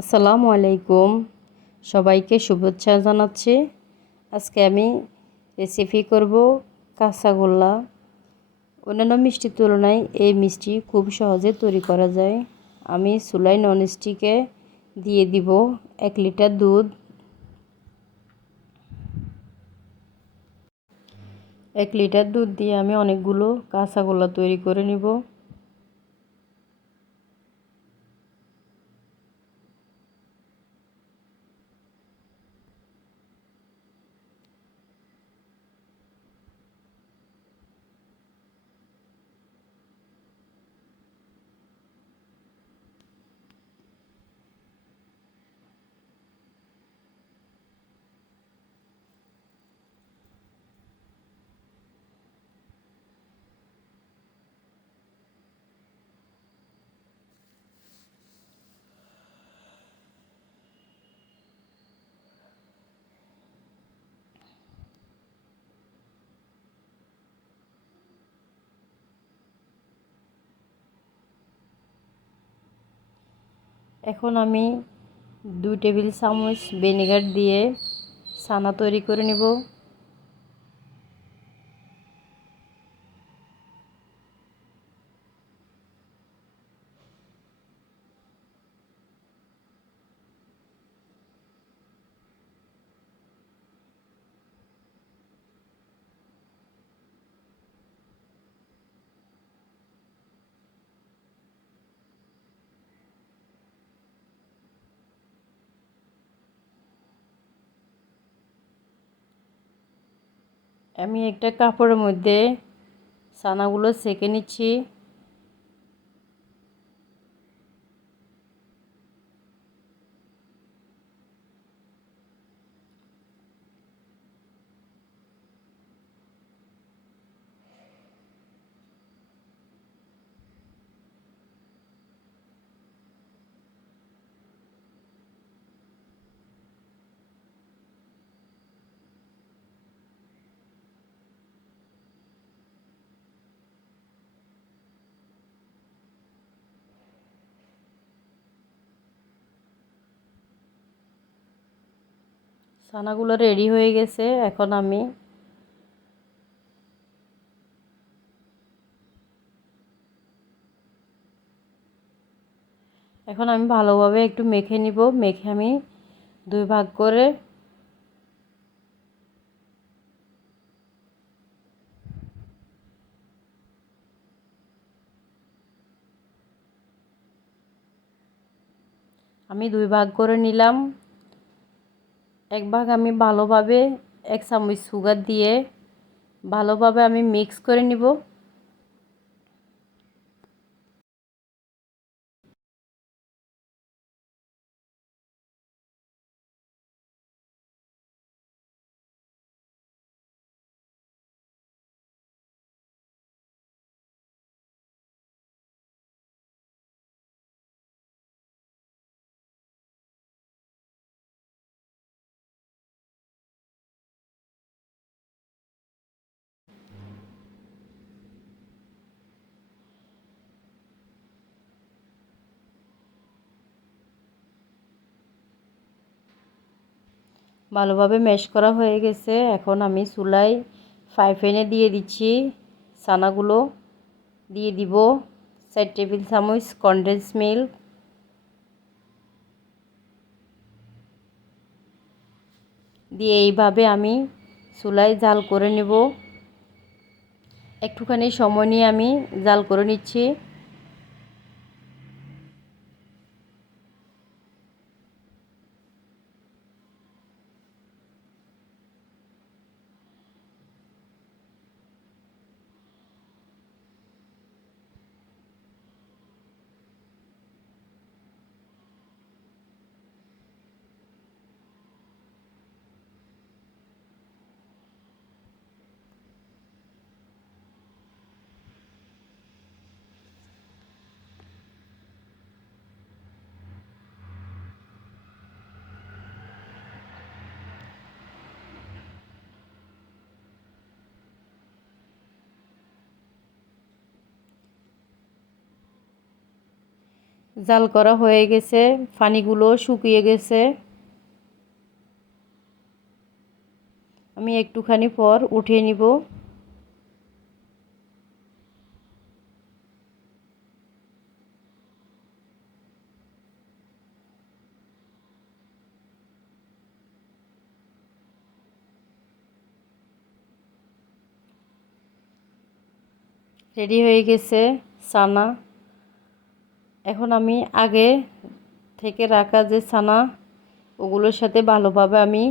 আসসালামু আলাইকুম, সবাইকে শুভেচ্ছা জানাচ্ছি। আজকে আমি রেসিপি করব কাঁচা গোল্লা। অন্যান্য মিষ্টির তুলনায় এই মিষ্টি খুব সহজে তৈরি করা যায়। আমি চুলায় ননস্টিকে দিয়ে দিব 1 লিটার দুধ। 1 লিটার দুধ দিয়ে আমি অনেকগুলো কাঁচা গোল্লা তৈরি করে নিব। এখন আমি 2 টেবিল চামচ ভিনেগার দিয়ে ছানা তৈরি করে নেব। আমি একটা কাপড়ের মধ্যে ছানাগুলো সেঁকে নিচ্ছি। ছানাগুলো রেডি হয়ে গেছে। এখন আমি ভালোভাবে একটু মেখে নিব। মেখে আমি 2 ভাগ করে নিলাম। এক ভাগ আমি ভালোভাবে 1 চামচ সুগার দিয়ে ভালোভাবে আমি মিক্স করে নিব। ভালোভাবে ম্যাশ করা হয়ে গেছে। এখন আমি চুলায় ফ্রাই প্যানে দিয়ে দিচ্ছি। ছানাগুলো দিয়ে দিব 4 টেবিল চামচ কনডেন্স মিল্ক, দিয়ে এইভাবে আমি চুলায় জাল করে নেব। একটুখানি সময় নিয়ে আমি জাল করে নিচ্ছি। জাল করা হয়ে গেছে, পানিগুলো শুকিয়ে গেছে। আমি একটুখানি পর উঠিয়ে নিব। রেডি হয়ে গেছে ছানা। এখন আমি আগে থেকে রাখা যে ছানা, ওগুলোর সাথে ভালোভাবে আমি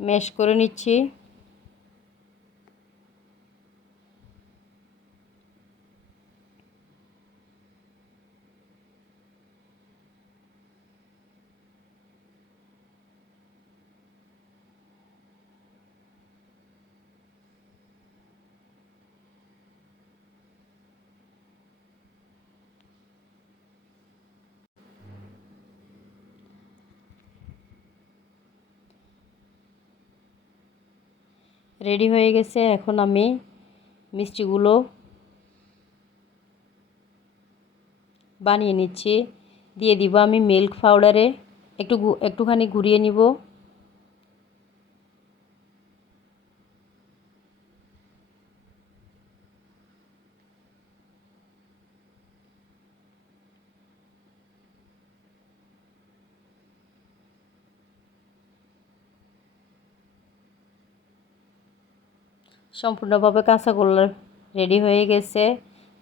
ম্যাশ করে নিচ্ছি। রেডি হয়ে গেছে। এখন আমি মিষ্টিগুলো বানিয়ে নিচ্ছি। দিয়ে দিব আমি মিল্ক পাউডারে একটুখানি ঘুরিয়ে নিব। সম্পূর্ণভাবে কাঁচা গোল্লা রেডি হয়ে গেছে।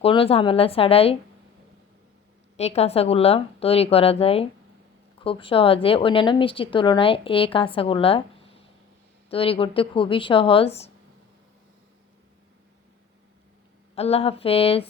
কোনো ঝামেলা ছাড়াই এই কাঁচাগোল্লা তৈরি করা যায় খুব সহজে। অন্যান্য মিষ্টির তুলনায় এই কাঁচাগোল্লা তৈরি করতে খুবই সহজ। আল্লাহ হাফেজ।